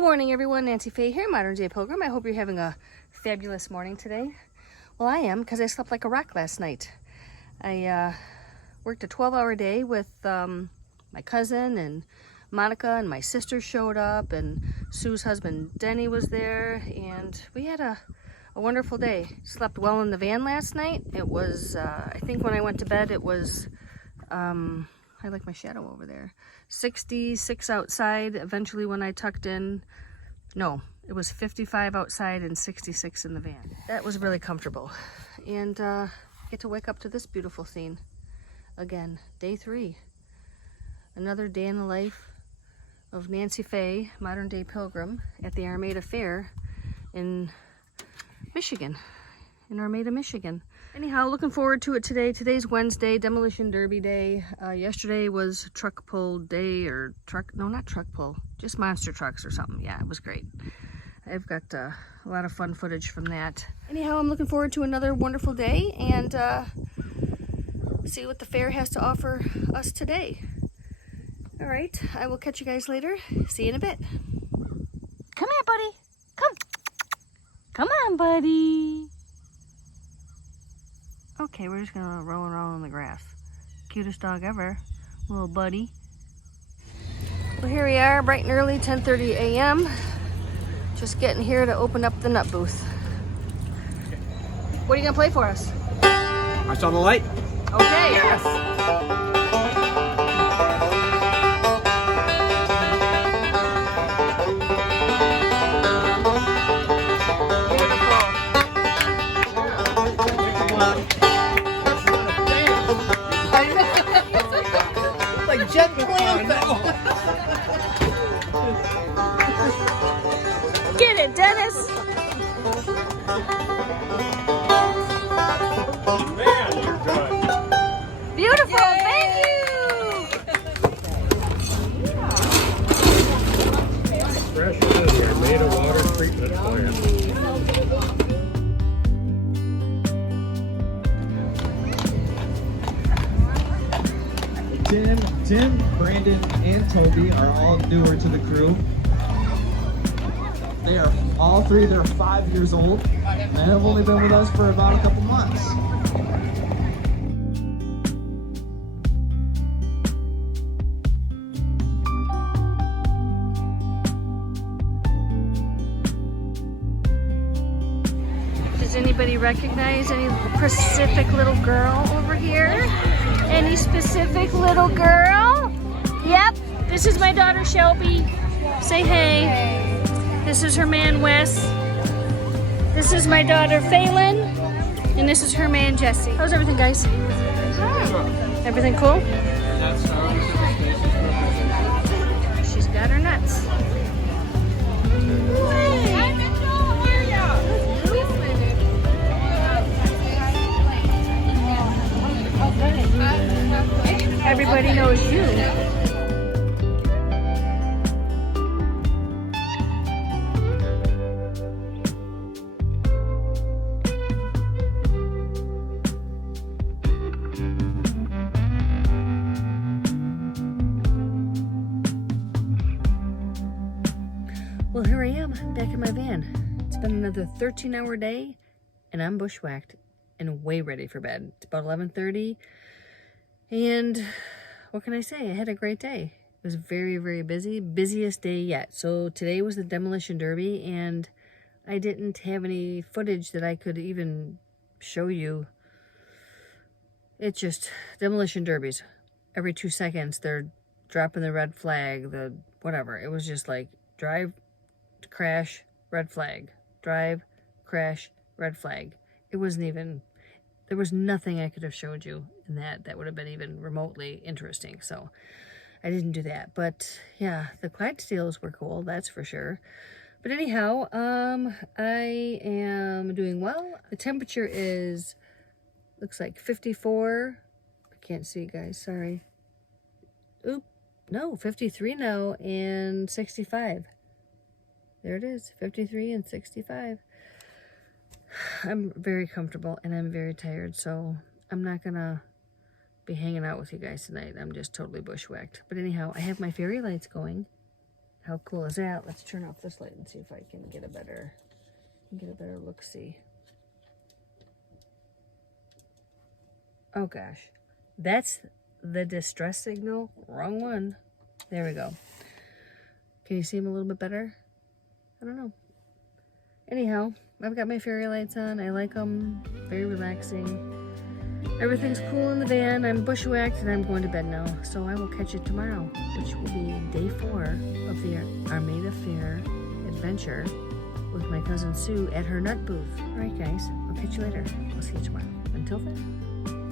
Good morning, everyone. Nancy Faye here, Modern Day Pilgrim. I hope you're having a fabulous morning today. Well, I am, because I slept like a rock last night. I worked a 12-hour day with my cousin, and Monica and my sister showed up, and Sue's husband Denny was there, and we had a wonderful day. Slept well in the van last night. It was, I think when I went to bed, it was, I like my shadow over there, 66 outside. Eventually when I tucked in, no, it was 55 outside and 66 in the van. That was really comfortable. And get to wake up to this beautiful scene again. Day 3. Another day in the life of Nancy Faye, Modern Day Pilgrim, at the Armada Fair in Michigan, in Armada, Michigan. Anyhow, looking forward to it today. Today's Wednesday, Demolition Derby Day. Yesterday was truck pull day, or truck, no, not truck pull, just monster trucks or something. Yeah, it was great. I've got a lot of fun footage from that. Anyhow, I'm looking forward to another wonderful day and see what the fair has to offer us today. All right, I will catch you guys later. See you in a bit. Come here, buddy. Come. Come on, buddy. Okay, we're just gonna roll around on the grass. Cutest dog ever, little buddy. Well, here we are, bright and early, 10:30 a.m. Just getting here to open up the nut booth. What are you gonna play for us? I saw the light. Okay. Yes. Jet plane. Get it, Dennis. Man, you're good. Beautiful. Yay. Thank you. Fresh wood here, made a water treatment plant. Tim, Brandon, and Toby are all newer to the crew. They are all three, they're 5 years old, and have only been with us for about a couple months. Does anybody recognize any specific little girl over here? Any specific little girl? Yep, this is my daughter Shelby. Say hey. This is her man Wes. This is my daughter Phelan. And this is her man Jesse. How's everything, guys? Everything cool? She's got her nuts. Everybody knows you. Well, here I am, back in my van. It's been another 13-hour day, and I'm bushwhacked and way ready for bed. It's about 11:30. And what can I say? I had a great day. It was very, very busy. Busiest day yet. So today was the Demolition Derby, and I didn't have any footage that I could even show you. It's just Demolition Derbies. Every 2 seconds, they're dropping the red flag, the whatever. It was just like drive, crash, red flag. Drive, crash, red flag. It wasn't even... There was nothing I could have showed you in that would have been even remotely interesting. So I didn't do that. But yeah, the Clydesdales were cool, that's for sure. But anyhow, I am doing well. The temperature is, looks like 54. I can't see, guys, sorry. Oop, no, 53 now and 65. There it is, 53 and 65. I'm very comfortable and I'm very tired, so I'm not gonna be hanging out with you guys tonight. I'm just totally bushwhacked. But anyhow, I have my fairy lights going. How cool is that? Let's turn off this light and see if I can get a better look-see. Oh gosh, that's the distress signal. Wrong one. There we go. Can you see them a little bit better? I don't know. Anyhow, I've got my fairy lights on. I like them. Very relaxing. Everything's cool in the van. I'm bushwhacked and I'm going to bed now. So I will catch you tomorrow, which will be day 4 of the Armada Fair adventure with my cousin Sue at her nut booth. All right, guys. I'll catch you later. I'll see you tomorrow. Until then.